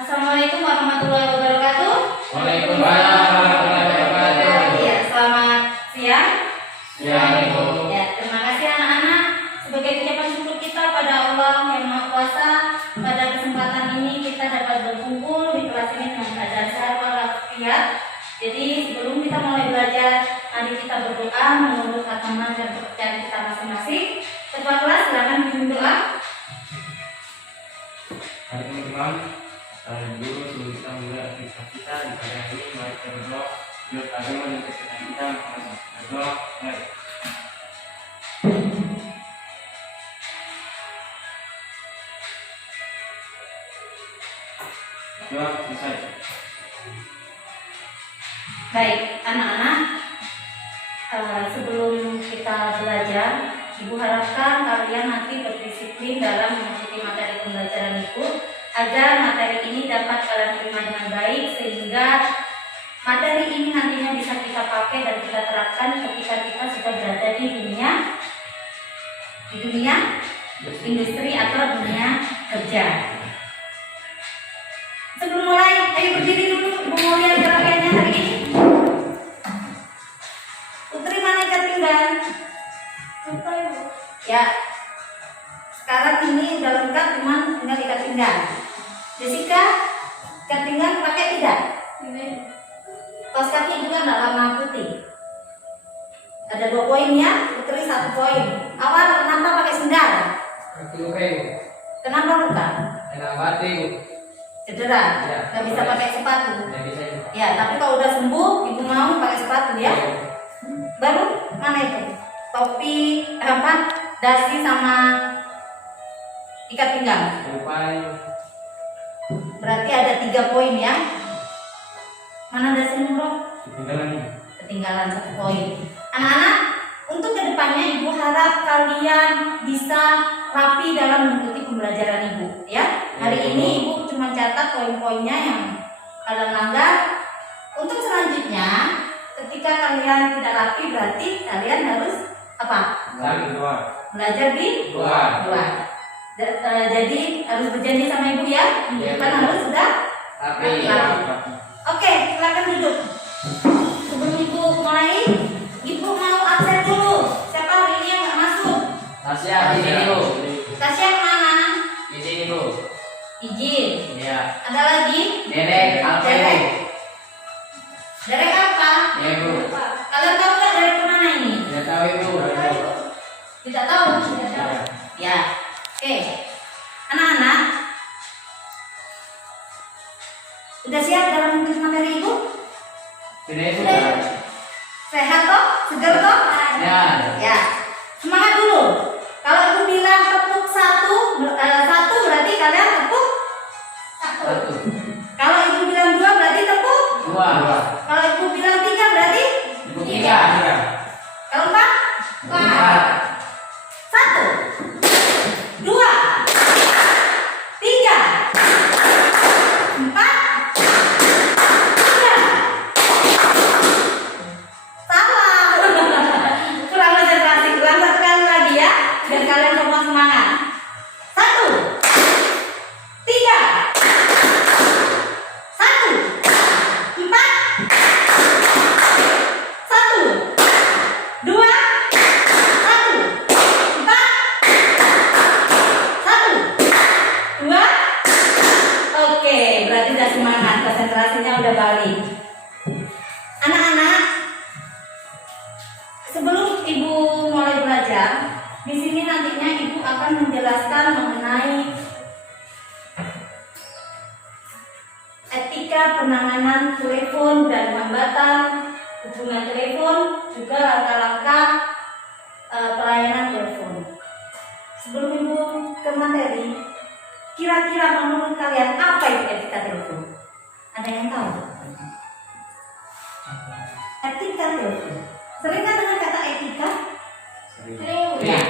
Assalamualaikum warahmatullahi wabarakatuh. Waalaikumsalam warahmatullahi wabarakatuh. Ya, selamat siang. Siang, Ibu. Ya, terima kasih anak-anak. Sebagai ucapan syukur kita pada Allah yang Maha Kuasa, pada kesempatan ini kita dapat berkumpul di kelas ini dengan keadaan sehat walafiat. Jadi sebelum kita mulai belajar, mari kita berdoa menurut agama dan kepercayaan kita masing-masing. Ketua kelas silakan pimpin doa. Mari teman-teman, dulu sebelum kita mulai aktivitas kita di pagi hari ini, mari kita berdoa menurut agama dan kepercayaan kita masing-masing. Berdoa, mari. Doa selesai. Baik, anak-anak, sebelum kita belajar, Ibu harapkan kalian nanti berdisiplin dalam mengikuti materi pembelajaran Ibu, agar materi ini dapat kalian terima dengan baik, sehingga materi ini nantinya bisa kita pakai dan kita terapkan ketika kita sudah berada di dunia industri atau dunia kerja. Sebelum mulai, ayo berdiri dulu. Ibu mau lihat gerakannya hari ini. Putri mana ikat pinggang? Ya. Sekarang ini udah lengkap, cuman tinggal ikat pinggang. Jessica, ikat pinggang pakai tidak? Kaos kaki juga nggak lama putih. Ada 2 poin ya, Putri 1 poin. Awal kenapa pakai sendal? Kenapa luka? Cedera, Ya. nggak bisa pakai sepatu. Ya, bisa. Ya, tapi kalau udah sembuh, Ibu mau pakai sepatu ya. Baru mana itu? Topi, dasi sama ikat pinggang. Berarti ada 3 poin ya. Mana dasi Nurul? Ketinggalan 1 poin. Anak-anak, untuk kedepannya Ibu harap kalian bisa rapi dalam mengikuti pembelajaran Ibu ya. Hari ini Ibu cuma catat poin-poinnya yang kalian langgar. Untuk selanjutnya, ketika kalian tidak rapi berarti kalian harus apa? Belajar di luar. Jadi harus berjanji sama Ibu ya. Menunjukkan harus sudah rapi. Oke, silakan duduk. Sebelum Ibu mulai, Ibu mau absen dulu. Siapa hari ini yang nggak masuk? Tasya, di sini, Bu. Tasya mana? Di sini, Bu. Izin. Iya. Ada lagi? Derek, apa ini? Derek apa? Iya, Bu. Kalian tahu nggak Derek kemana ini? Tidak tahu, Ibu. Tidak tahu. Ya. Oke. Anak-anak, udah siap dalam mengikuti materi Ibu? Sudah, Ibu. Sehat toh? Segar toh? Ya. Ya. Semangat dulu. Kalau Ibu bilang tepuk satu berarti kalian tepuk satu. Kalau Ibu bilang 2 berarti tepuk 2. Kalau Ibu bilang 3 berarti Ibu 3. 3. Kalau 4? 1, 2, 3, 4, 3. Salah. Kurang konsentrasi. Kurang 1 kali lagi ya, biar kalian semua semangat. 1, 3, 1, 4, 1, 2, 1, 4, 1, 2. Oke, berarti udah semangat, konsentrasinya udah balik. Anak-anak, sebelum Ibu mulai belajar, di sini nantinya Ibu akan menjelaskan mengenai etika penanganan telepon dan hambatan hubungan telepon, juga langkah-langkah pelayanan telepon. Sebelum Ibu ke materi, kira-kira menurut kalian apa itu etika telepon? Ada yang tahu? Etika telepon. Sering kan dengar kata etika? Sering. Ya.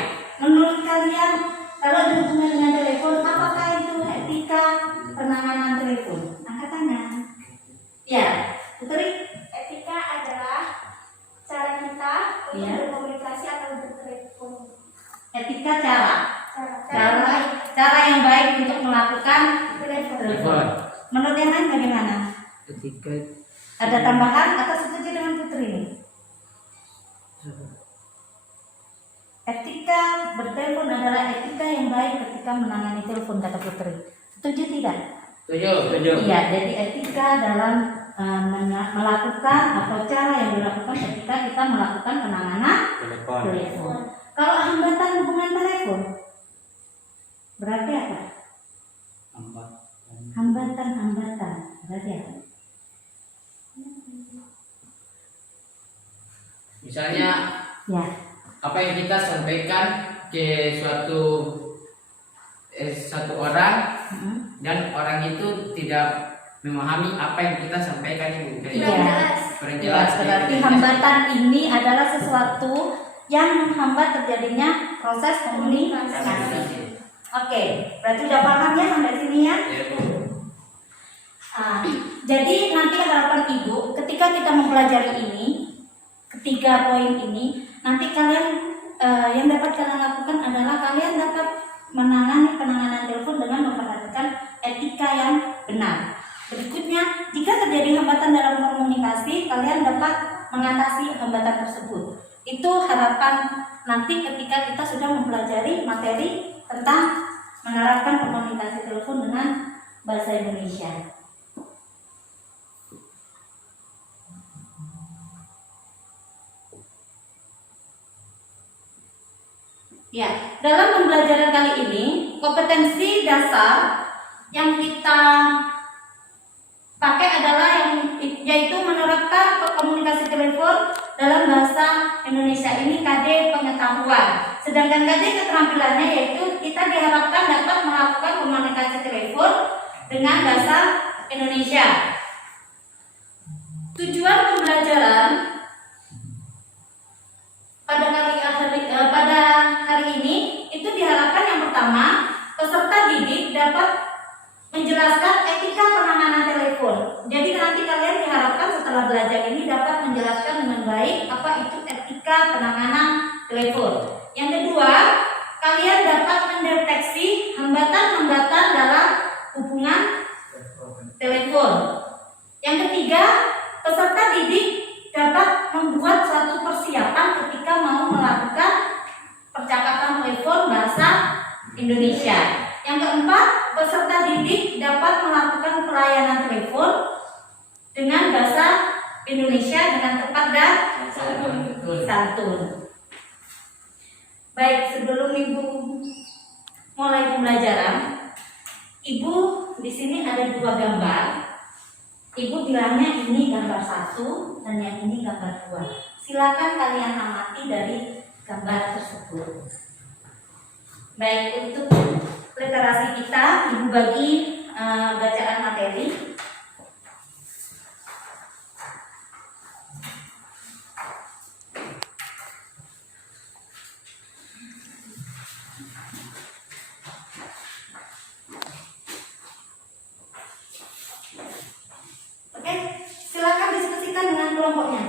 Menurut kalian, kalau berhubungan dengan telepon, apakah itu etika penanganan telepon? Angkat tangan. Ya, Putri. Etika adalah cara kita untuk Iya. berkomunikasi atau bertelepon. Etika cara Cara yang baik untuk melakukan telepon. Menurut yang lain bagaimana? Ketika Ada tambahan atau setuju dengan Putri ini? Etika bertelepon adalah etika yang baik ketika menangani telepon, kata Putri. Setuju tidak? Setuju. Iya, jadi etika dalam melakukan atau cara yang dilakukan ketika kita melakukan penanganan telepon. Kalau hambatan hubungan telepon, berarti apa? Hambatan berarti apa? Misalnya Ya. apa yang kita sampaikan ke satu orang dan orang itu tidak memahami apa yang kita sampaikan, Ibu. Jadi kurang jelas. Berarti hambatan ini adalah sesuatu yang menghambat terjadinya proses komunikasi. Oke, berarti udah paham ya sampai sini ya? Ya, Bu. Jadi nanti harapan Ibu ketika kita mempelajari ini, ketiga poin ini, nanti kalian yang dapat kalian lakukan adalah kalian dapat menangani penanganan telepon dengan memperhatikan etika yang benar. Berikutnya, jika terjadi hambatan dalam komunikasi, kalian dapat mengatasi hambatan tersebut. Itu harapan nanti ketika kita sudah mempelajari materi tentang menerapkan komunikasi telepon dengan bahasa Indonesia. Ya, dalam pembelajaran kali ini, kompetensi dasar yang kita pakai adalah yaitu menerapkan komunikasi telepon dalam bahasa Indonesia. Ini KD pengetahuan. Sedangkan KD keterampilannya yaitu kita diharapkan dapat melakukan komunikasi telepon dengan bahasa Indonesia. Tujuan pembelajaran pada hari ini itu diharapkan yang pertama, peserta didik dapat menjelaskan etika penanganan telepon. Jadi nanti kalian diharapkan setelah belajar ini dapat menjelaskan dengan baik apa itu etika penanganan telepon. Yang kedua, kalian dapat mendeteksi hambatan-hambatan dalam hubungan telepon. Yang ketiga, peserta didik dapat membuat suatu persiapan ketika mau melakukan percakapan telepon bahasa Indonesia. Yang keempat, peserta didik dapat melakukan pelayanan telepon dengan bahasa Indonesia dengan tepat dan santun. Baik, sebelum Ibu mulai pembelajaran, Ibu di sini ada 2 gambar. Ibu bilangnya ini gambar 1 dan yang ini gambar 2. Silakan kalian amati dari gambar tersebut. Baik, untuk literasi kita, Ibu bagi bacaan materi. Oke, silakan diskusikan dengan kelompoknya.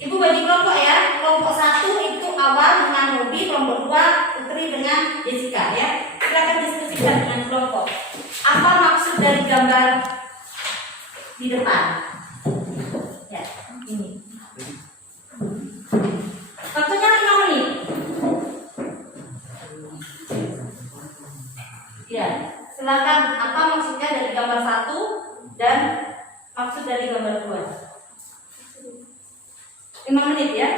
Ibu bagi kelompok ya. Kelompok 1 itu awal dengan Robi, kelompok 2 Putri dengan Jessica ya. Silakan diskusikan dengan kelompok. Apa maksud dari gambar di depan? Ya, ini. Waktunya 5 menit. Ya, silakan apa maksudnya dari gambar 1 dan maksud dari gambar 2. 5 menit ya.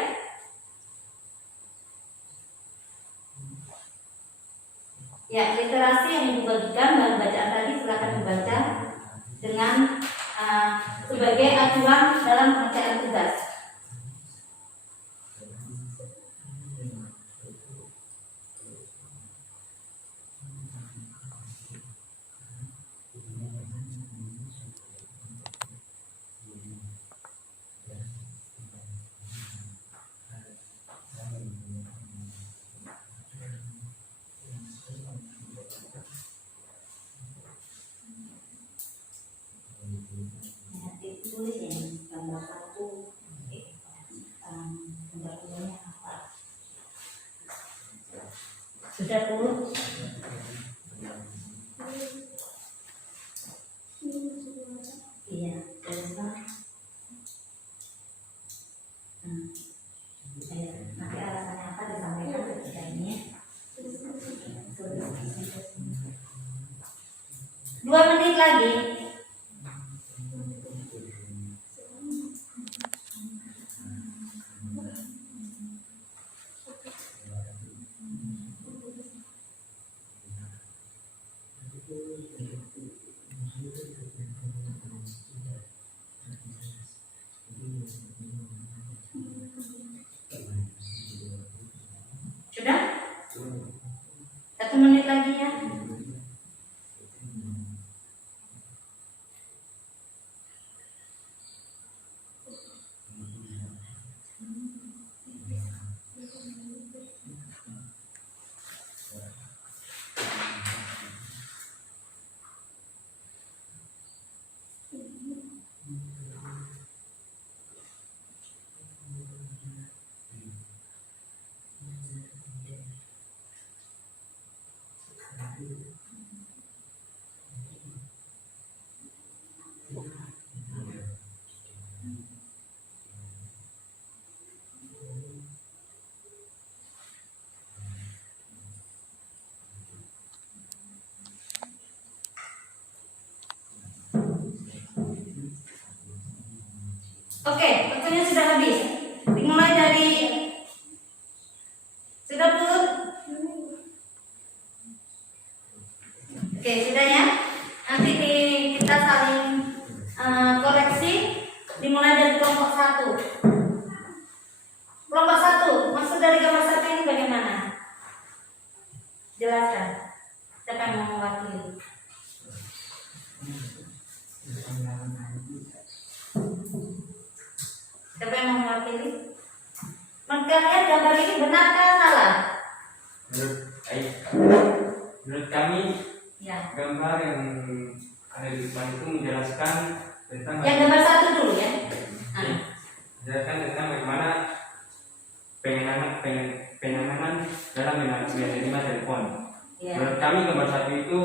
Ya, literasi yang Ibu bagikan dalam bacaan tadi silakan dibaca dengan sebagai acuan dalam pengerjaan tugas. Tulis ya, gambar 1, gambar 2-nya apa? Sudah Bu? Nanti alasannya apa disampaikan ketika ini. 2 menit lagi. Sudah? 1 menit lagi ya. Oke, waktunya sudah habis. Dimulai dari sudah Put? Oke, sudah ya. Nanti kita saling koreksi. Dimulai dari kelompok 1. Kelompok 1, maksud dari gambar 1 ini bagaimana? Jelaskan. Siapa yang mau mewakili? Siapa yang mau mewakili? Menurut kalian gambar ini benar atau salah? Menurut kami Ya. gambar yang ada di depan itu menjelaskan tentang Yang gambar 1 dulu ya. menjelaskan tentang bagaimana penanganan dalam menerima telepon. Ya. Menurut kami gambar 1 itu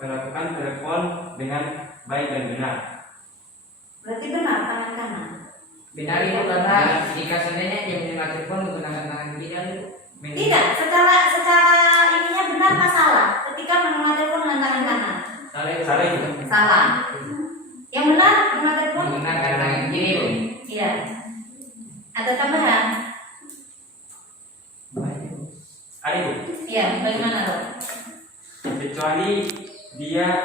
melakukan telepon dengan baik dan benar. Berarti benar tangan kanan. Benar itu karena jika seandainya dia menerima telepon menggunakan tangan kiri dan Tidak, secara ininya benar apa salah? Ketika menerima telepon dengan tangan kanan. Salah itu. Salah. Yang benar menerima telepon menggunakan tangan kiri. Iya. Ada tambahan? Ada itu. Iya, bagaimana Rob? Kecuali dia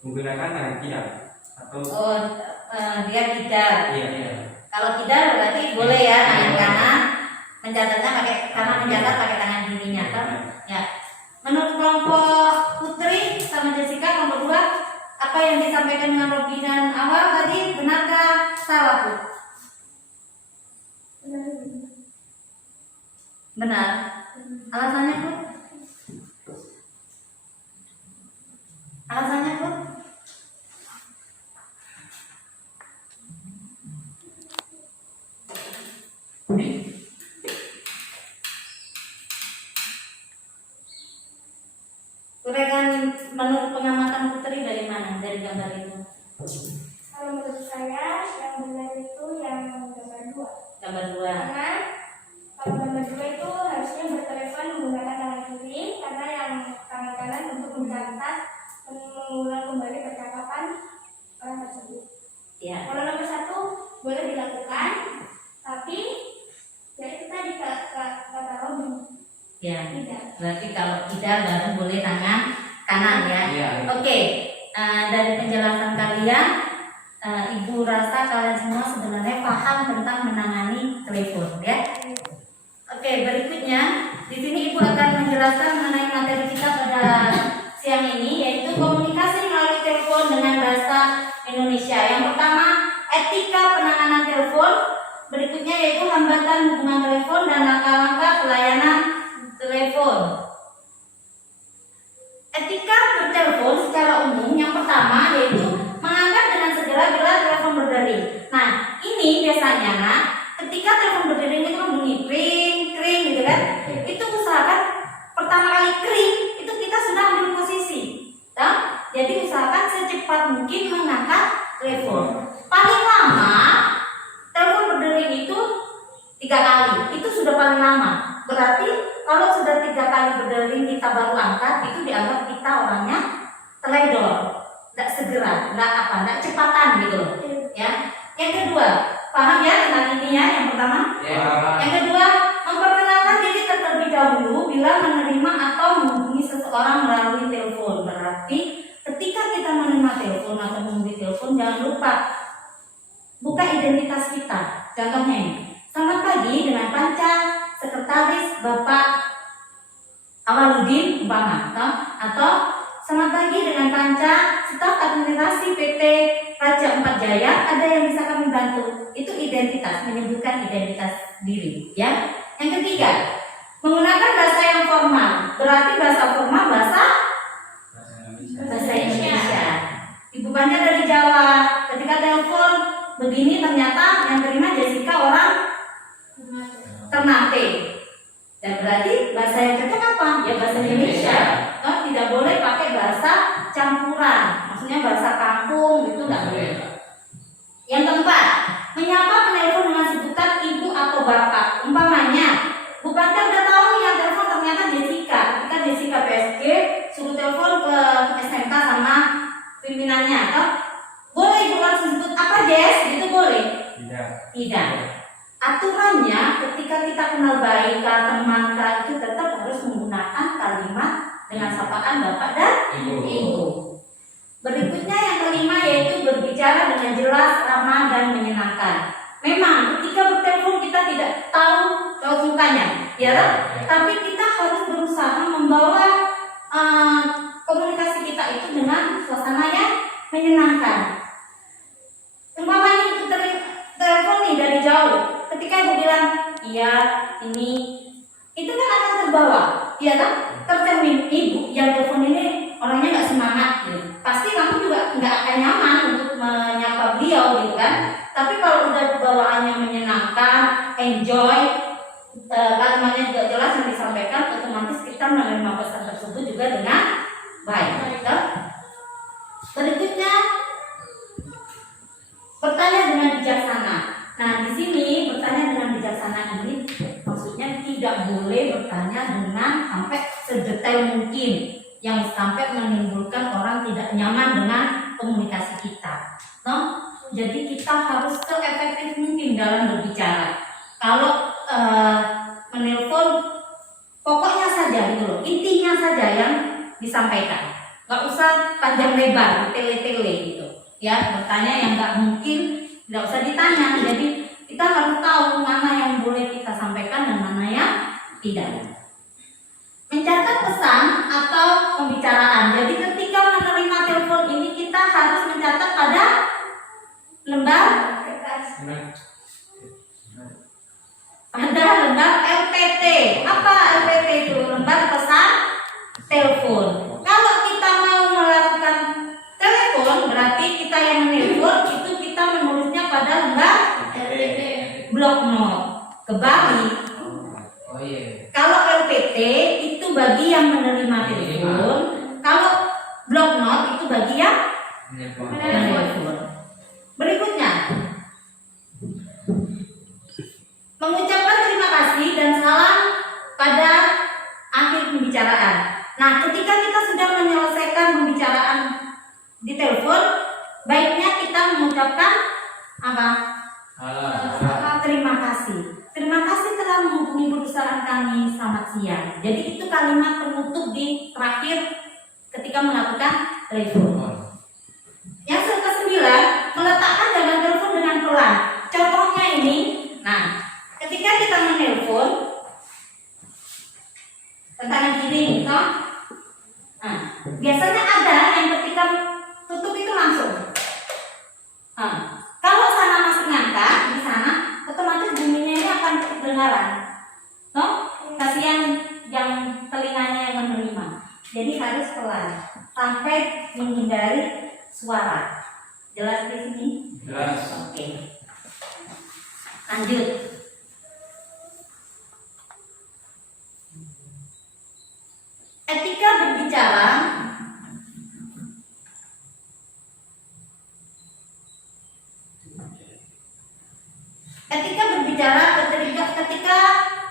menggunakan tangan kiri atau Oh, dia tidak. iya. Kalau tidak berarti boleh ya tangan kanan mencatatnya mencatat pakai tangan kirinya kan? Ya. Menurut kelompok Putri sama Jessica kelompok 2, apa yang disampaikan dengan Robi dan Awal tadi benarkah salah Bu? Benar. Alasannya Bu? Alasannya Bu? Uraikan menurut pengamatan Putri dari mana? Dari gambar itu? Kalau menurut saya yang benar itu yang gambar 2. Gambar 2. Karena kalau gambar 2 itu harusnya bertelepon menggunakan tangan kiri, karena yang tangan kanan untuk mencatat dan mengulang kembali percakapan orang tersebut. Ya. Kalau nomor 1 boleh dilakukan, tapi ya itu tadi kata Robin Ya. tidak. Berarti kalau tidak baru boleh tangan kanan ya. Iya. Oke. Dari penjelasan kalian, Ibu rasa kalian semua sebenarnya paham tentang menangani telepon ya. Oke, berikutnya di sini Ibu akan menjelaskan mengenai materi kita pada siang ini, yaitu komunikasi melalui telepon dengan bahasa Indonesia. Yang pertama, etika penanganan telepon. Berikutnya yaitu hambatan hubungan telepon dan langkah-langkah pelayanan telepon. Etika bertelepon secara umum yang pertama yaitu mengangkat dengan segera bila telepon berdering. Nah, ini biasanya ketika telepon berdering itu bunyi kring kring gitu kan. Itu usahakan pertama kali kring itu kita sudah ambil posisi. Jadi usahakan secepat mungkin mengangkat telepon. Paling lama Yang kedua, paham ya tentang ini ya? Yang pertama. Ya. Yang kedua, memperkenalkan diri terlebih dahulu bila menerima atau menghubungi seseorang melalui telepon. Berarti ketika kita menerima telepon atau menghubungi telepon, jangan lupa buka identitas kita. Contohnya ini, selamat pagi dengan Panca, sekretaris Bapak Awaludin umpama, atau selamat pagi dengan Panca, staf administrasi PT Raja Empat Jaya, ada yang bisa kami bantu. Itu identitas, menyebutkan identitas diri ya. Yang ketiga, menggunakan bahasa yang formal. Berarti bahasa formal bahasa Indonesia. Ibu Panca dari Jawa, ketika telepon begini ternyata yang terima Jessica orang Ternate. Dan berarti bahasa yang cocok apa? Ya bahasa Indonesia. Tidak boleh pakai bahasa campuran. Maksudnya bahasa kampung itu nggak boleh. Yang keempat, menyapa penelpon dengan sebutan ibu atau bapak. Umpamanya, Bu Panca udah tahu nih yang telepon ternyata Jessica. Ketika Jessica PSG suruh telepon ke SMK sama pimpinannya, atau boleh ibu langsung sebut apa Jess? Itu boleh? Tidak. Aturannya ketika kita kenal baik teman itu tetap harus menggunakan kalimat dengan sapaan bapak dan ibu. Berikutnya yang kelima yaitu berbicara dengan jelas, ramah dan menyenangkan. Memang ketika bertelepon kita tidak tahu raut mukanya, ya kan? Tapi kita harus berusaha membawa komunikasi kita itu dengan suasana yang menyenangkan. Umpamanya telepon nih dari jauh, ketika ibu bilang iya ini, itu kan akan terbawa, ya kan? Tercermin ibu yang telepon ini orangnya nggak semangat, gitu. Pasti kamu juga nggak akan nyaman untuk menyapa beliau, gitu kan? Tapi kalau udah bawaannya menyenangkan, enjoy, kalimatnya juga jelas yang disampaikan, otomatis kita menerima pesan tersebut juga dengan baik. Gitu. Berikutnya, bertanya dengan bijaksana. Nah, di sini bertanya dengan bijaksana ini maksudnya tidak boleh bertanya dengan sampai sedetail mungkin yang sampai menimbulkan orang tidak nyaman dengan komunikasi kita. No? Jadi kita harus seefektif mungkin dalam berbicara. Kalau menelpon pokoknya saja gitu, intinya saja yang disampaikan. Gak usah panjang lebar, tele-tele gitu. Ya, bertanya yang nggak mungkin tidak usah ditanya. Jadi kita harus tahu mana yang boleh kita sampaikan dan mana yang tidak. Mencatat pesan atau pembicaraan. Jadi ketika menerima telepon ini kita harus mencatat pada lembar kertas. Pada lembar LPT. Apa LPT itu? Lembar pesan telepon. Kalau kita mau melakukan telepon, berarti kita yang menelpon itu kita menulisnya pada lembar blok note. Kebalik. Oh iya. Kalau LPT itu bagi yang menerima telepon, kalau blok note itu bagi yang menelpon. Berikutnya, mengucapkan terima kasih dan salam pada akhir pembicaraan. Nah, ketika kita sudah menyelesaikan pembicaraan di telepon, baiknya kita mengucapkan apa? Terima kasih. Terima kasih telah menghubungi perusahaan kami, selamat siang. Jadi itu kalimat penutup di terakhir ketika melakukan telepon. Yang ke-9, meletakkan jangan telepon dengan pelan. Contohnya ini, nah, ketika kita menelpon, tangan kiri, gitu. Nah, biasanya ada yang ketika tutup itu langsung. Nah, kalau sana masih ngangkat di sana, otomatis bunyinya ini akan kedengaran. No? Kasihan yang telinganya yang menerima. Jadi harus pelan sampai menghindari suara. Jelas di sini? Jelas. Oke. Lanjut. Etika berbicara. Etika berbicara ketika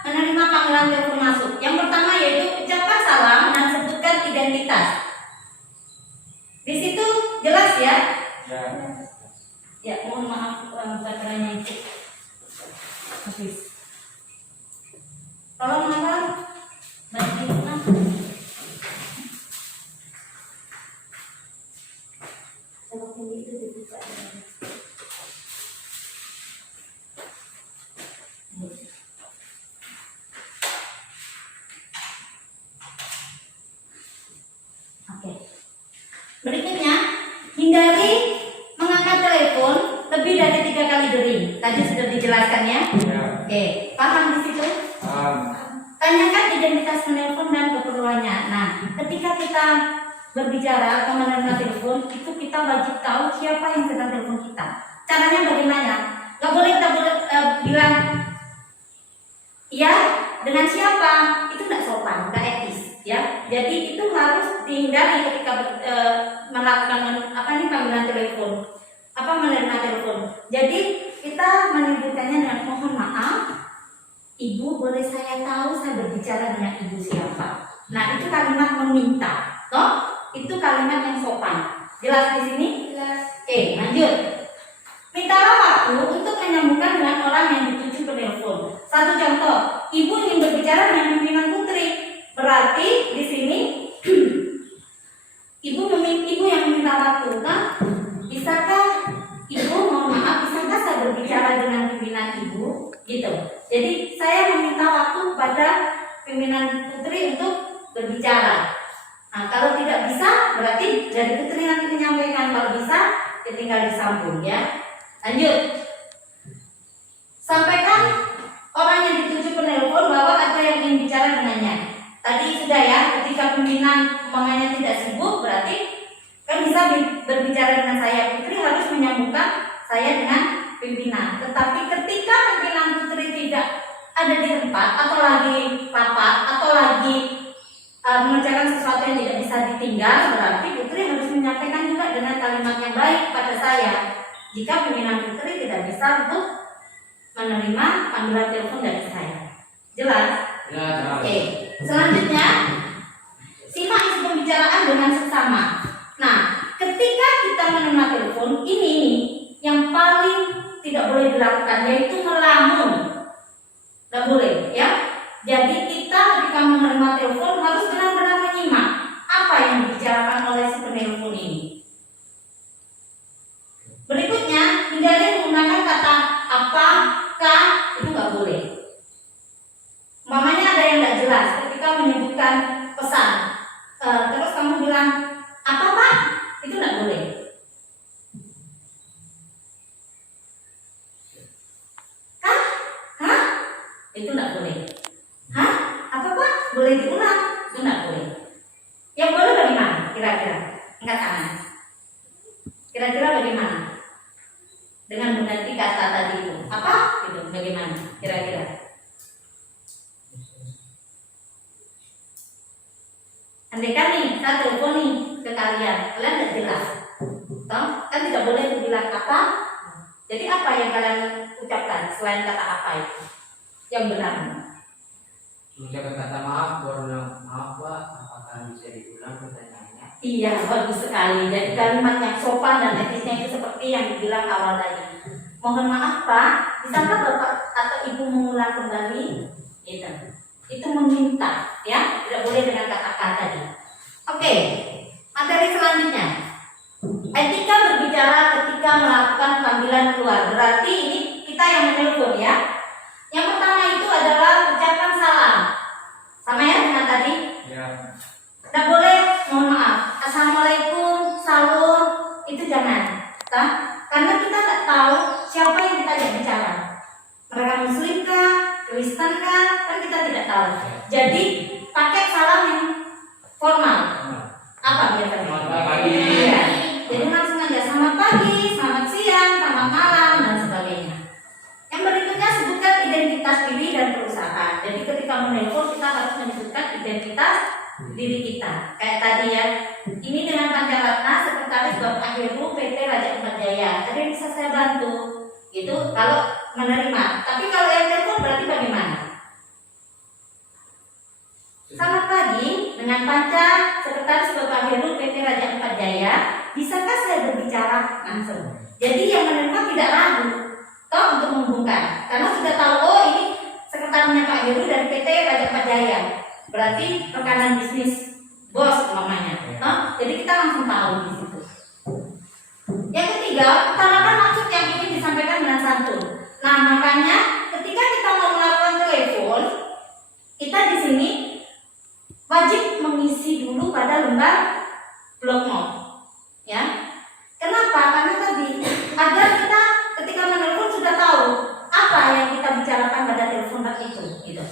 menerima panggilan telepon masuk. Yang pertama yaitu ucapkan salam dan sebutkan identitas. Di situ jelas ya? Ya. Ya, mohon maaf please. Tolong hafal. Bagi ulang. Coba ini itu dibuka. Oke. Berikutnya, hindari mengangkat telepon lebih dari 3 kali dering. Tadi sudah dijelaskan ya. Ya. Oke, paham di situ? Tanyakan identitas penelpon dan keperluannya. Nah, ketika kita berbicara atau menerima telepon, itu kita wajib tahu siapa yang sedang telepon kita. Caranya bagaimana? Gak boleh kita bilang, iya, dengan siapa? Itu tidak sopan, tidak etis, ya. Jadi itu harus dihindari ketika melakukan panggilan telepon, menerima telepon. Jadi kita menyebutkannya dengan mohon maaf. Ibu, boleh saya tahu saya berbicara dengan ibu siapa? Nah, itu kalimat meminta, toh? Itu kalimat yang sopan. Jelas di sini? Jelas. Oke, lanjut. Mintalah waktu untuk menyambungkan dengan orang yang dituju penelpon. Satu contoh, ibu ingin berbicara dengan pimpinan putri. Berarti di sini ibu yang meminta waktu, kan? Bisakah ibu, mohon maaf, bisakah saya berbicara dengan pimpinan ibu? Gitu. Jadi saya meminta waktu pada pimpinan putri untuk berbicara. Nah, kalau tidak bisa, berarti dari putri nanti menyampaikan. Kalau bisa, ya tinggal disambung ya. Lanjut. Sampaikan orang yang dituju penelpon bahwa ada yang ingin bicara dengannya. Tadi sudah ya, ketika pimpinan umpamanya tidak sibuk, berarti kan bisa berbicara dengan saya. Putri harus menyambungkan saya dengan pimpinan. Tetapi ketika pimpinan putri tidak ada di tempat, atau lagi rapat, atau lagi mengerjakan sesuatu yang tidak bisa ditinggal, berarti putri harus menyampaikan juga dengan kalimat yang baik pada saya. Jika pimpinan putri tidak bisa untuk menerima panggilan telepon dari saya. Jelas? Jelas. Oke. Selanjutnya, simak isi pembicaraan dengan seksama. Nah, ketika kita menerima telepon, ini yang paling tidak boleh dilakukan, yaitu melamun. Tidak boleh, ya. Jadi kita ketika menerima telepon harus benar-benar menyimak apa yang dibicarakan oleh si penelpon ini. Berikutnya, hindari menggunakan kata apa, kah, itu nggak boleh. Umpamanya ada yang nggak jelas ketika menyebutkan pesan, terus kamu bilang apa pak, itu nggak boleh. Hah? Hah? Itu nggak boleh. Hah? Apa pak? Boleh diulang? Itu nggak boleh. Yang boleh bagaimana? Kira-kira? Angkat tangan. Kira-kira bagaimana? Dengan mengganti kata tadi itu apa? Itu bagaimana? Kira-kira? Andai kan nih, saya telepon nih ke kalian tidak jelas, toh? Kan tidak boleh bilang apa. Jadi apa yang kalian ucapkan selain kata apa itu? Yang benar? Mengucapkan kata maaf, baru bilang maaf pak, apakah bisa diulang pertanyaannya? Iya, bagus sekali. Jadi kalimat yang sopan dan etisnya itu seperti yang dibilang awal tadi. Mohon maaf pak, bisakah bapak atau ibu mengulang kembali? Itu meminta, ya, tidak boleh dengan kata-kata tadi. Oke, materi selanjutnya. Etika berbicara ketika melakukan panggilan keluar. Berarti ini kita yang menelpon ya. Yang pertama itu adalah ucapan salam. Sama ya dengan tadi? Ya. Tidak boleh, mohon maaf, assalamualaikum, salam, itu jangan. Karena kita tidak tahu siapa yang kita ajak bicara. Mereka Muslim kah, Kristen kah, kan kita tidak tahu. Jadi pakai salam yang formal. Apa biasanya? Selamat pagi. Ya. Jadi langsung aja selamat pagi, selamat siang, selamat malam dan sebagainya. Yang berikutnya sebutkan identitas diri dan perusahaan. Jadi ketika menelpon kita harus menyebutkan identitas diri kita. Kayak tadi ya. Ini dengan Pancaratna, Sekretaris Bapak Heru PT Raja Empat Jaya. Ada yang bisa saya bantu? Itu kalau menerima. Tapi kalau yang telepon berarti bagaimana? Selamat pagi, dengan Panca, Sekretaris Bapak Heru PT Raja Empat Jaya. Bisakah saya berbicara langsung? Jadi yang menerima tidak ragu, toh untuk menghubungkan, karena sudah tahu oh ini Jaya. Berarti rekanan bisnis bos namanya. Jadi kita langsung tahu di situ. Yang ketiga, utarakan maksud yang ingin disampaikan dengan santun. Nah, makanya ketika kita mau melakukan telepon, kita di sini wajib mengisi dulu pada lembar blog note. Ya. Kenapa? Karena tadi agar kita ketika menelpon sudah tahu apa yang kita bicarakan pada telepon itu. Gitu.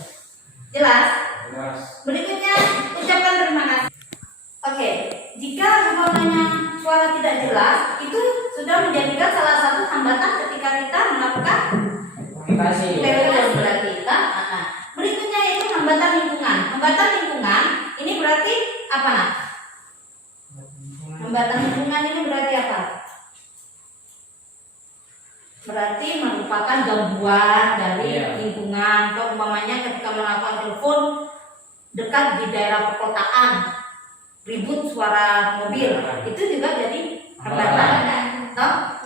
Jelas? Jelas. Berikutnya ucapkan terima kasih. Oke, jika umpamanya suara tidak jelas, itu sudah menjadikan salah satu hambatan ketika kita melakukan Komunikasi. telepon berarti. Berikutnya itu hambatan lingkungan. Hambatan lingkungan ini berarti apa? Nak? Hambatan lingkungan ini berarti apa? Berarti merupakan gangguan dari lingkungan. Atau umpamanya ketika melakukan telepon dekat di daerah perkotaan, ribut suara mobil, itu juga jadi hambatan.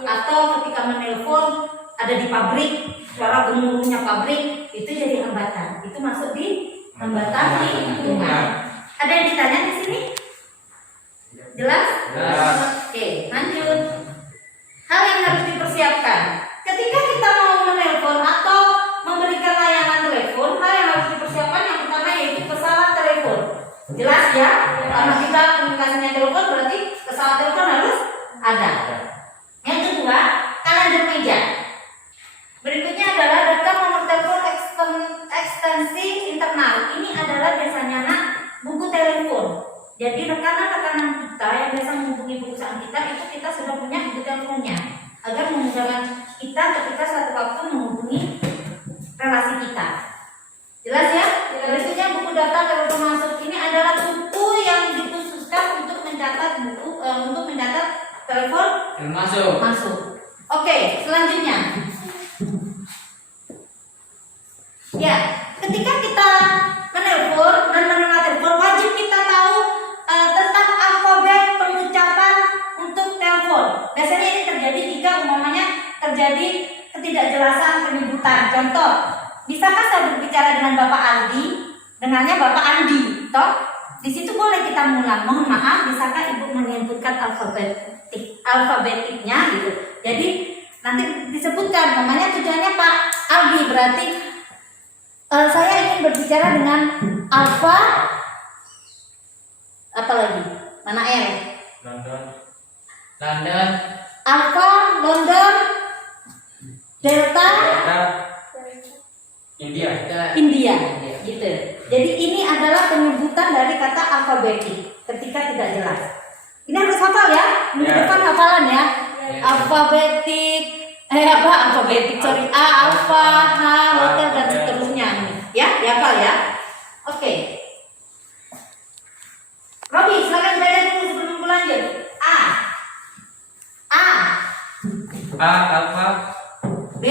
Atau ketika menelpon ada di pabrik, suara gemuruhnya pabrik, itu jadi hambatan. Itu masuk di hambatan lingkungan. Ada yang ditanya di sini? Jelas? Jelas. Oke, lanjut. Hal yang harus dipersiapkan ketika kita mau menelpon atau memberikan layanan telepon, hal yang harus dipersiapkan yang pertama yaitu pesawat telepon. Jelas ya? Karena kita komunikasinya telepon berarti pesawat telepon harus ada. Yang kedua, kalender meja. Berikutnya adalah daftar nomor telepon ekstensi internal. Ini adalah biasanya buku telepon. Jadi rekanan-rekanan kita yang biasa menghubungi perusahaan kita itu kita sudah punya buku teleponnya agar memudahkan kita ketika suatu waktu menghubungi relasi kita. Jelas ya? Berikutnya buku daftar telepon masuk. Ini adalah buku yang dikhususkan untuk mencatat telepon masuk. Oke, selanjutnya. Ya, ketika kita menelpon dan menerima telepon wajib kita tahu tentang alfabet pengucapan untuk telepon. Biasanya ini terjadi jika umpamanya terjadi ketidakjelasan penyebutan. Contoh, bisakah saya berbicara dengan Bapak Aldi? Dengannya Bapak Andi, toh? Di situ boleh kita mengulang. Mohon maaf, bisakah Ibu menyebutkan alfabetiknya gitu. Jadi nanti disebutkan namanya tujuannya Pak Aldi, berarti saya ingin berbicara dengan alfa apa lagi? Mana L? London. Alfa, London, Delta, India, gitu. Jadi ini adalah penyebutan dari kata alfabetik ketika tidak jelas. Ini harus hafal ya, menunjukkan hafalan ya. Alfabetik, sorry, A, alfa, H, hotel dan seterusnya. Ya, dihafal ya. Oke. Robi, silakan baca dulu sebelum lanjut. A Alpha. B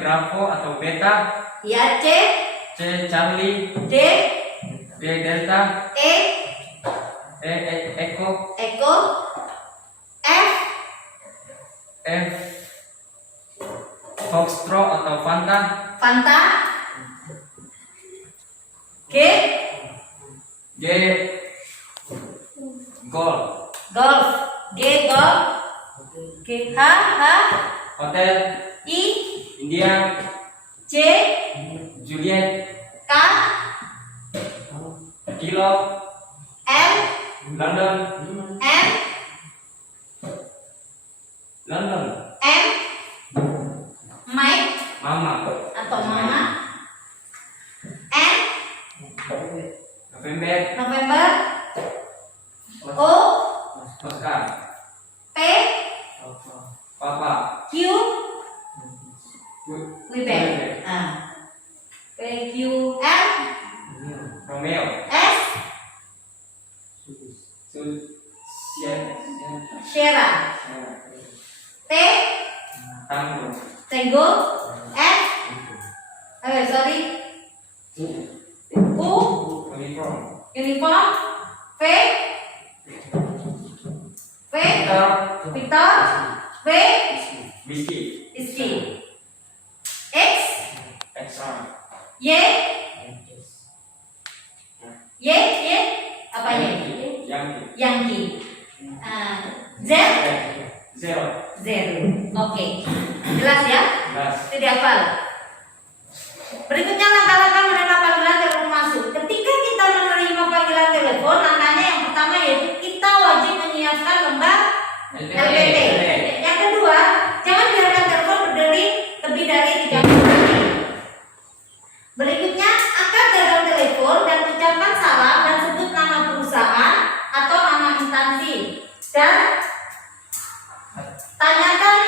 Bravo atau Beta. ya, C Charlie. D Delta. E Echo. F Foxtrot atau Fanta. G Golf. G H Hotel. I India. J Juliet. K Kilo. L London. M Mike Mama. atau Mama. N November. O Oscar. P Papa. Q Quebec. P Q R Romeo. S Sierra. T Tango. F U Uniform. V Victor. V Whiskey. Whiskey. X Extra. Y, Y, apa Y? Yankee. Z, Zero. zero. Oke, jelas ya? Jelas. Tidak hafal. Berikutnya langkah-langkah menerima panggilan telepon masuk. Ketika kita menerima panggilan telepon, langkahnya yang pertama yaitu kita wajib menyiapkan lembar LPT. Yang kedua, jangan biarkan telepon berdering lebih dari 30 detik. Berikutnya, angkat gagang telepon dan ucapkan salam dan sebut nama perusahaan atau nama instansi. Dan tanyakan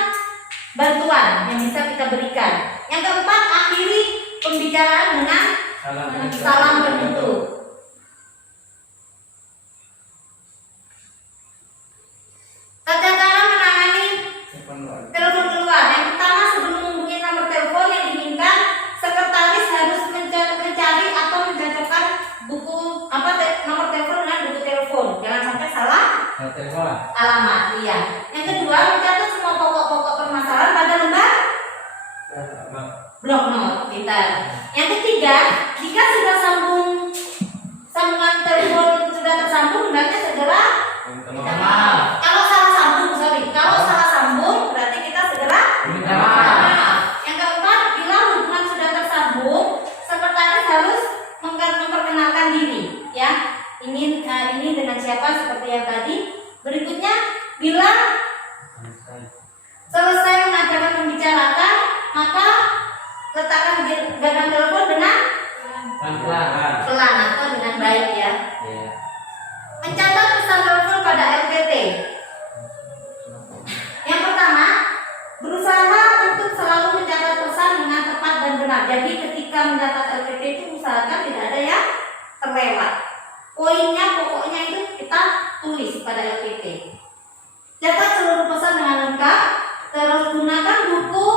bantuan yang bisa kita berikan. Yang keempat, akhiri pembicaraan dengan salam penutup. Tata cara menangani telepon keluar. Yang pertama, sebelum menghubungi nomor telepon yang diinginkan, sekretaris harus mencari atau mencocokkan nomor telepon dengan buku telepon. Jangan sampai salah alamat. Iya. Yang kedua, mencatat semua pokok-pokok permasalahan pada lembar blok note kita. Yang ketiga, jika sudah sambungan telepon sudah tersambung, hendaknya segera kalau salah sambung berarti kita segera minta maaf. Yang keempat, bila hubungan sudah tersambung, sekretaris harus memperkenalkan diri, ya. Ini dengan siapa seperti yang tadi. Berikutnya, bila selesai mengajarkan membicarakan, maka letakkan gagang telepon dengan pelan atau dengan baik, ya. Mencatat pesan telepon pada LPT. Yang pertama, berusaha untuk selalu mencatat pesan dengan tepat dan benar. Jadi ketika mencatat LPT itu usahakan tidak ada yang terlewat. Poinnya pokoknya itu kita tulis pada LPT. Catat seluruh pesan dengan lengkap. Terus gunakan buku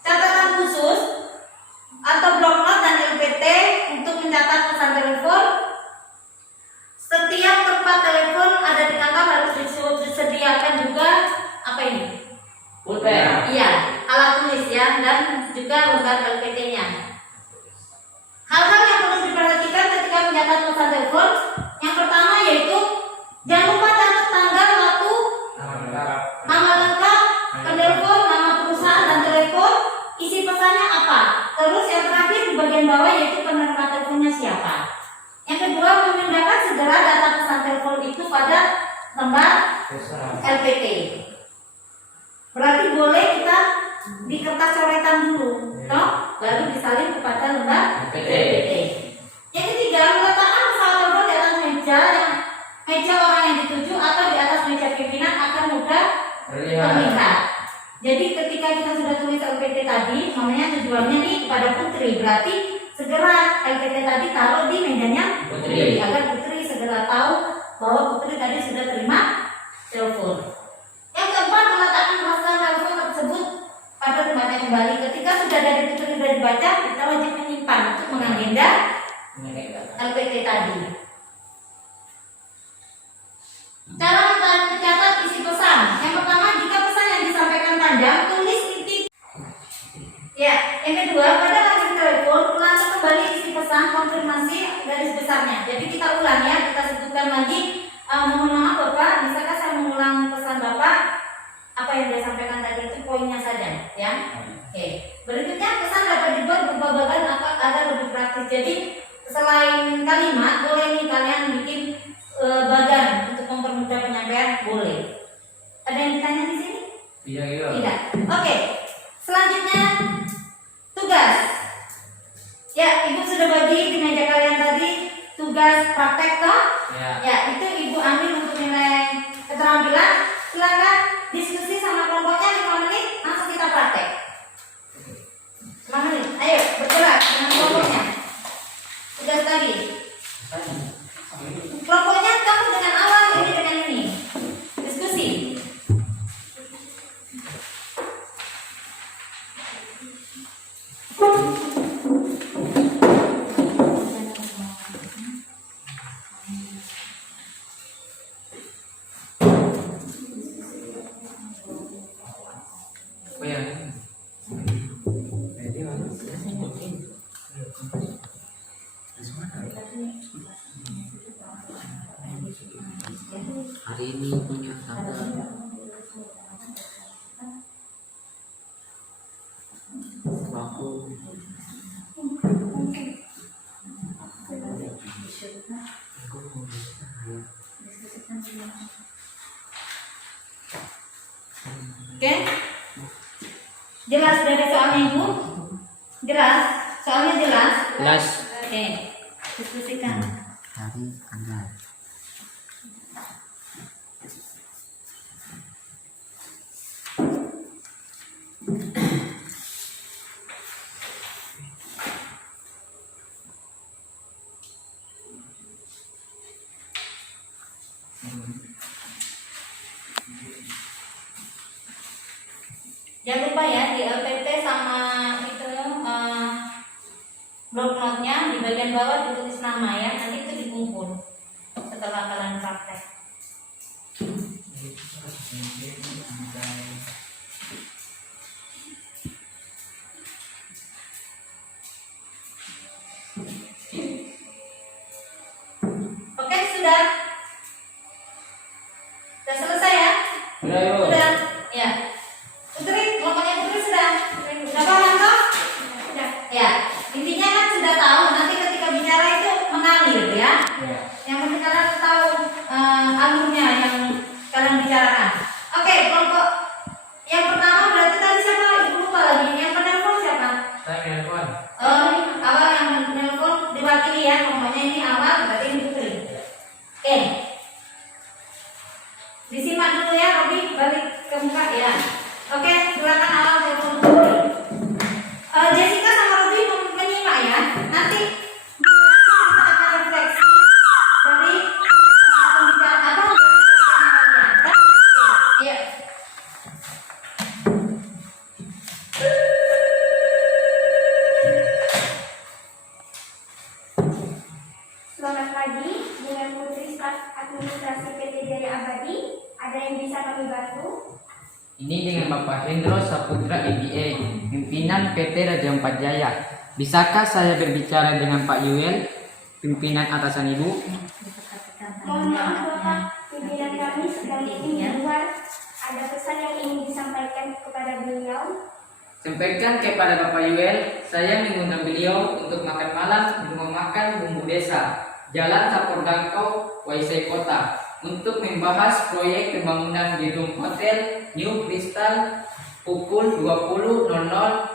catatan khusus atau blok note dan LPT untuk mencatat pesan telepon. Setiap tempat telepon ada di kantor harus disediakan juga apa ini? Pulpen. Iya, alat tulis ya, dan juga lembar LPT-nya. Hal-hal yang perlu diperhatikan ketika mencatat pesan telepon, yang pertama yaitu jangan lupa catat tanggal, waktu, nama lengkap, penelpon, nama perusahaan dan telepon, isi pesannya apa. Terus yang terakhir di bagian bawah yaitu penerima teleponnya siapa. Yang kedua, memindahkan segera data pesan telepon itu pada lembar LPT. Berarti boleh kita di kertas coretan dulu, toh, baru disalin kepada lembar LPT. Yang ketiga, meletakkan pesawat telepon di atas meja orang yang dituju atau di atas meja pimpinan agar mudah terlihat. Jadi ketika kita sudah tulis LPT tadi, namanya tujuannya nih kepada Putri, berarti segera LPT tadi taruh di mejanya Putri agar Putri segera tahu bahwa Putri tadi sudah terima telepon. Yang keempat, meletakkan pesan telepon tersebut pada tempatnya kembali. Ketika sudah dari Putri sudah dibaca, kita wajib menyimpan untuk mengagenda LPT tadi. Cara mencatat isi pesan. Yang pertama, jika pesan yang disampaikan panjang, tulis inti. Ya, yang kedua, pada layar telepon, ulangi kembali isi pesan, konfirmasi garis besarnya. Jadi kita ulang ya, kita sebutkan lagi. Mohon maaf Bapak, bisakah saya mengulang pesan Bapak? Apa yang dia sampaikan tadi itu poinnya saja, ya. Oke. Berikutnya, pesan dapat dibuat berupa bagan agar lebih praktis. Jadi selain kalimat, boleh nih kalian bikin bagan untuk mempermudah penyampaian, boleh. Ada yang ditanya di sini? Iya. Tidak. Oke. Selanjutnya tugas. Ya, Ibu sudah bagi di meja kalian tadi tugas praktek toh? Ya, itu Ibu ambil untuk nilai keterampilan. Silakan diskusi sama kelompoknya 5 menit, langsung kita praktek. 5 menit. Ayo, bergerak dengan kelompoknya. Tugas tadi. Kelompoknya kamu dengan awal, ini dengan ini. Diskusi. Oke? Jelas dari soalnya Ibu? Jelas? Soalnya jelas? Jelas. Oke, diskusikan. Hari tanggal. Jangan lupa ya di LPT sama itu blok note-nya di bagian bawah ditulis nama ya, nanti itu dikumpul setelah kalian praktek. Oke, sudah? Sudah selesai ya? Udah yuk. Sudah? Ya. Putri, kelompoknya Putri sudah? Sudah paham toh? Sudah. Ya. Intinya kan sudah tahu, nanti ketika bicara itu mengalir ya. Yang penting kalian tahu alurnya yang kalian bicarakan. Oke, kelompok yang pertama berarti tadi siapa? Ibu lupa lagi. Yang penelpon siapa? Saya telepon. Awal yang menelpon diwakili ya, kelompoknya ini awal berarti ini Putri. Oke. Disimak dulu ya, Robi, balik ke muka ya. Oke, silakan awal telepon Putri. Jessica sama Robi menyimak ya. Nanti kita akan refleksi dari pembicaraan apa dari pertanyaan kalian. Ya? Oke, iya. Selamat pagi, dengan Putri Staf Administrasi PT Jaya Abadi. Ada yang bisa kami bantu? Ini dengan Bapak Hendro Saputra MBA, pimpinan PT Raja Empat Jaya. Bisakah saya berbicara dengan Pak Yuel, pimpinan atasan Ibu? Mohon maaf Bapak, pimpinan kami sedang ingin di luar. Ada pesan yang ingin disampaikan kepada beliau. Sampaikan kepada Bapak Yuel, saya mengundang beliau untuk makan malam di rumah makan Bumbu Desa, Jalan Sapor Dangkau, Waisai Kota, untuk membahas proyek pembangunan gedung hotel New Crystal pukul 20.00,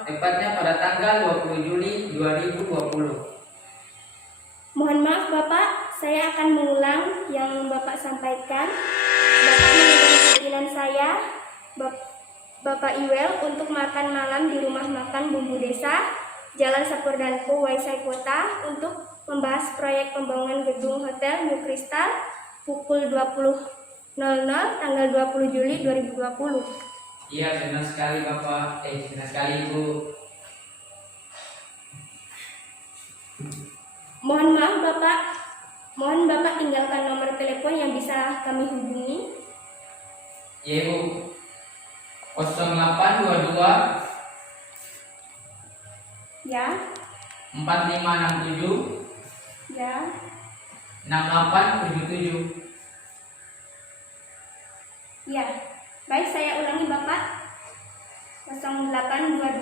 tepatnya pada tanggal 20 Juli 2020. Mohon maaf Bapak, saya akan mengulang yang Bapak sampaikan. Bapak mengundang pimpinan saya, Bapak Iwel, untuk makan malam di rumah makan Bumbu Desa, Jalan Sapurdanko, Waisai Kota, untuk membahas proyek pembangunan gedung hotel New Crystal pukul 20.00 tanggal 20 Juli 2020. Iya, benar sekali Bapak. Benar sekali Ibu. Mohon maaf Bapak, mohon Bapak tinggalkan nomor telepon yang bisa kami hubungi. Iya Ibu. 0822 Ya, 4567 ya, 6877. ya. Baik, saya ulangi Bapak. 0822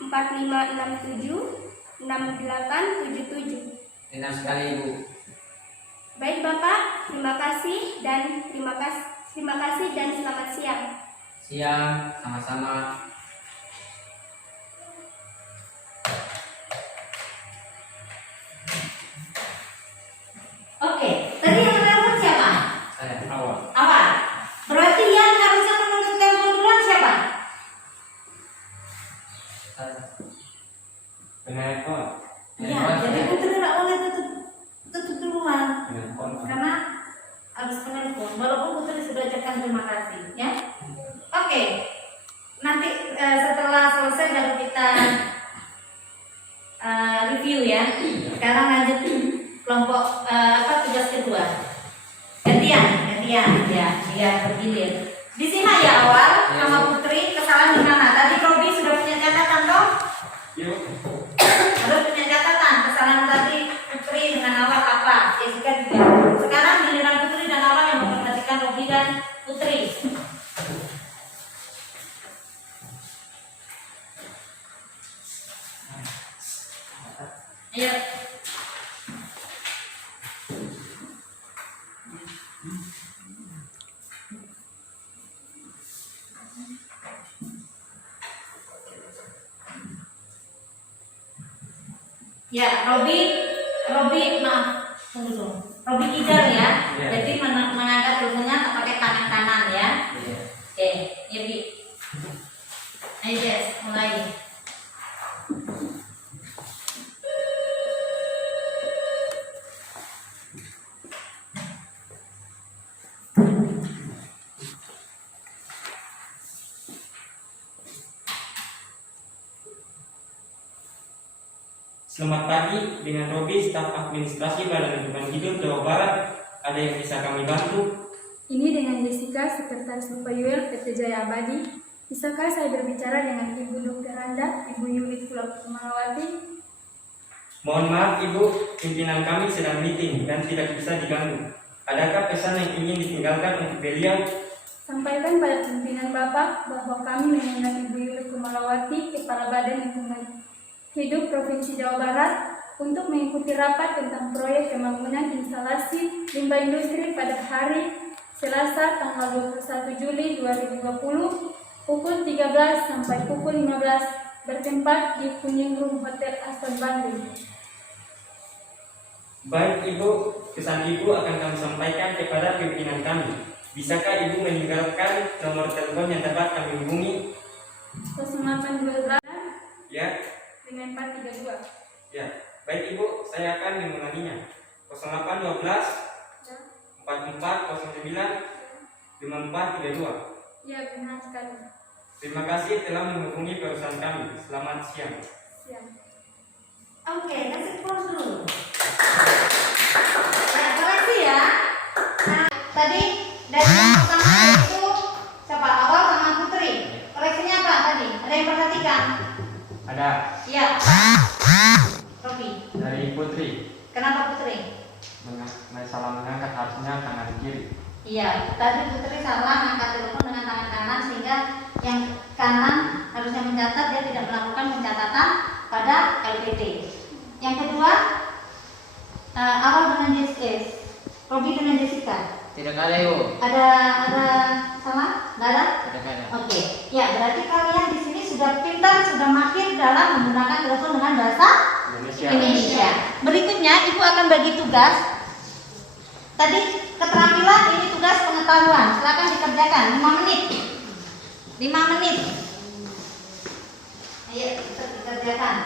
4567 6877. Benar sekali Ibu. Baik Bapak, terima kasih dan selamat siang. Siang, sama-sama. Oke, tadi yang menelpon siapa? Saya awal. Awal. Berarti yang harusnya menuntut telepon duluan siapa? Saya. Penelpon. Iya, jadi Putri nggak boleh tutup duluan Penelpon. karena harus penelpon. Walaupun Putri sudah ucapkan terima kasih, ya. Oke, nanti setelah selesai baru kita review ya. Sekarang lanjut kelompok tugas kedua. Gantian ya bergilir. Disimak ya awal sama Putri kesalahan di mana? Tadi Robi sudah punya catatan toh? Yuk. Harus punya catatan kesalahan tadi Putri dengan awal apa? Jessica juga. Sekarang giliran Putri dan awal yang memperhatikan Robi dan Putri. Ayo. Ya, Robi, maaf, tunggu dulu. Robi kidal ya. Iya. Jadi mengangkat ilmunya pakai tangan kanan ya. Iya. Oke, ya Bi. Ayo Jess, mulai. Selamat pagi, dengan Robi, staf administrasi Badan Lingkungan Hidup Jawa Barat. Ada yang bisa kami bantu? Ini dengan Jessica, Sekretaris Bapak Yuel PT Jaya Abadi. Bisakah saya berbicara dengan Ibu Dr. Randa, Ibu Yulit Pulau Kumalawati? Mohon maaf Ibu, pimpinan kami sedang meeting dan tidak bisa diganggu. Adakah pesan yang ingin ditinggalkan untuk beliau? Sampaikan pada pimpinan Bapak bahwa kami mengundang Ibu Yulit Kumalawati, Kepala Badan Lingkungan Hidup Provinsi Jawa Barat, untuk mengikuti rapat tentang proyek pembangunan instalasi limbah industri pada hari Selasa tanggal 21 Juli 2020 pukul 13 sampai pukul 15 bertempat di Kuning Room Hotel Aston Bandung. Baik Ibu, pesan Ibu akan kami sampaikan kepada pimpinan kami. Bisakah Ibu meninggalkan nomor telepon yang dapat kami hubungi? 0812 Ya, dengan 432. ya. Baik Ibu, saya akan mengulanginya. 0812 4409 5432. Ya, benar sekali. Terima kasih telah menghubungi perusahaan kami. Selamat siang. Siap. Oke, kasih pause dulu. Nah, koreksi ya. Nah, tadi dari yang pertama itu siapa? Awal sama Putri. Koreksinya apa tadi? Ada yang perhatikan? Ada Iya. Robi. dari Putri. Kenapa Putri? Salah mengangkat harusnya tangan kiri. Iya, tadi Putri salah angkat telepon dengan tangan kanan sehingga yang kanan harusnya mencatat, dia tidak melakukan pencatatan pada LPT. Yang kedua, awal dengan Jessica, Robi dengan Jessica. Tidak ada Ibu. Ada salah? Nggak ada? Tidak ada. Oke, ya berarti kalian di sini sudah pintar, sudah mahir dalam menggunakan telepon dengan bahasa Indonesia. Berikutnya Ibu akan bagi tugas. Tadi keterampilan, ini tugas pengetahuan. Silakan dikerjakan 5 menit. 5 menit. Ayo kita dikerjakan.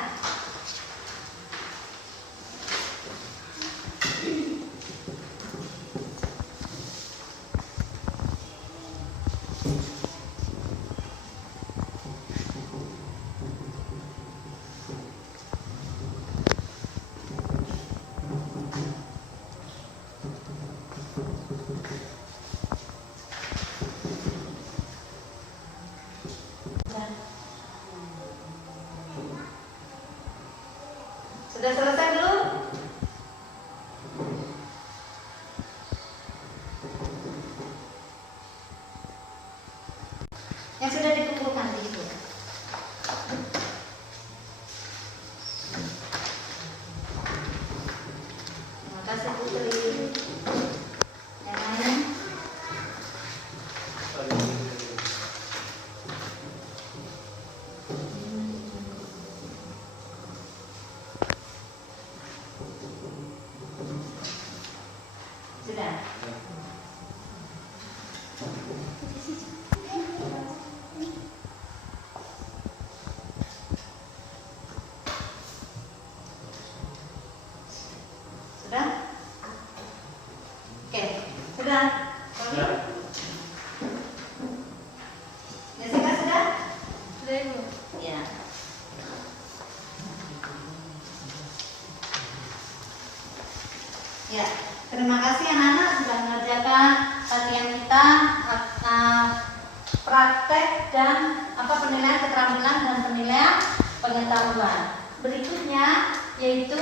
Sudah selesai belum? Yang sudah dikumpulkan di situ. Terima kasih Putri. Yang lain? Sudah. Sudah? Oke, sudah. Ya. Jessica sudah? Sudah Ibu. Ya. Ya, terima kasih anak-anak sudah mengerjakan latihan kita praktek dan penilaian keterampilan dan penilaian pengetahuan. Berikutnya yaitu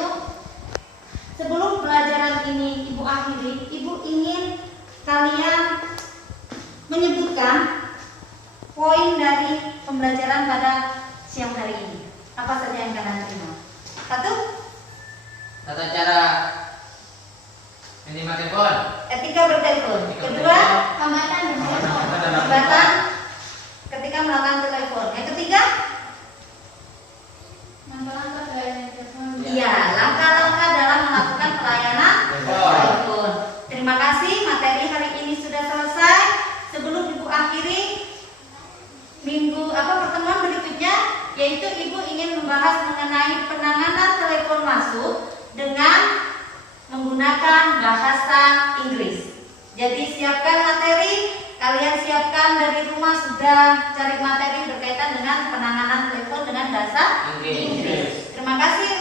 sebelum pelajaran ini Ibu akhiri, Ibu ingin kalian menyebutkan poin dari pembelajaran pada siang hari ini. Apa saja yang kalian terima? 1, Tata cara menerima telepon. Etika bertelepon. Kedua, hambatan ketika melakukan telepon. Yang ketiga, iya, langkah-langkah dalam melakukan pelayanan telepon. Terima kasih, materi hari ini sudah selesai. Sebelum Ibu akhiri pertemuan berikutnya, yaitu Ibu ingin membahas mengenai penanganan telepon masuk dengan menggunakan bahasa Inggris. Jadi siapkan materi, kalian siapkan dari rumah sudah cari materi berkaitan dengan penanganan telepon dengan bahasa Inggris. Terima kasih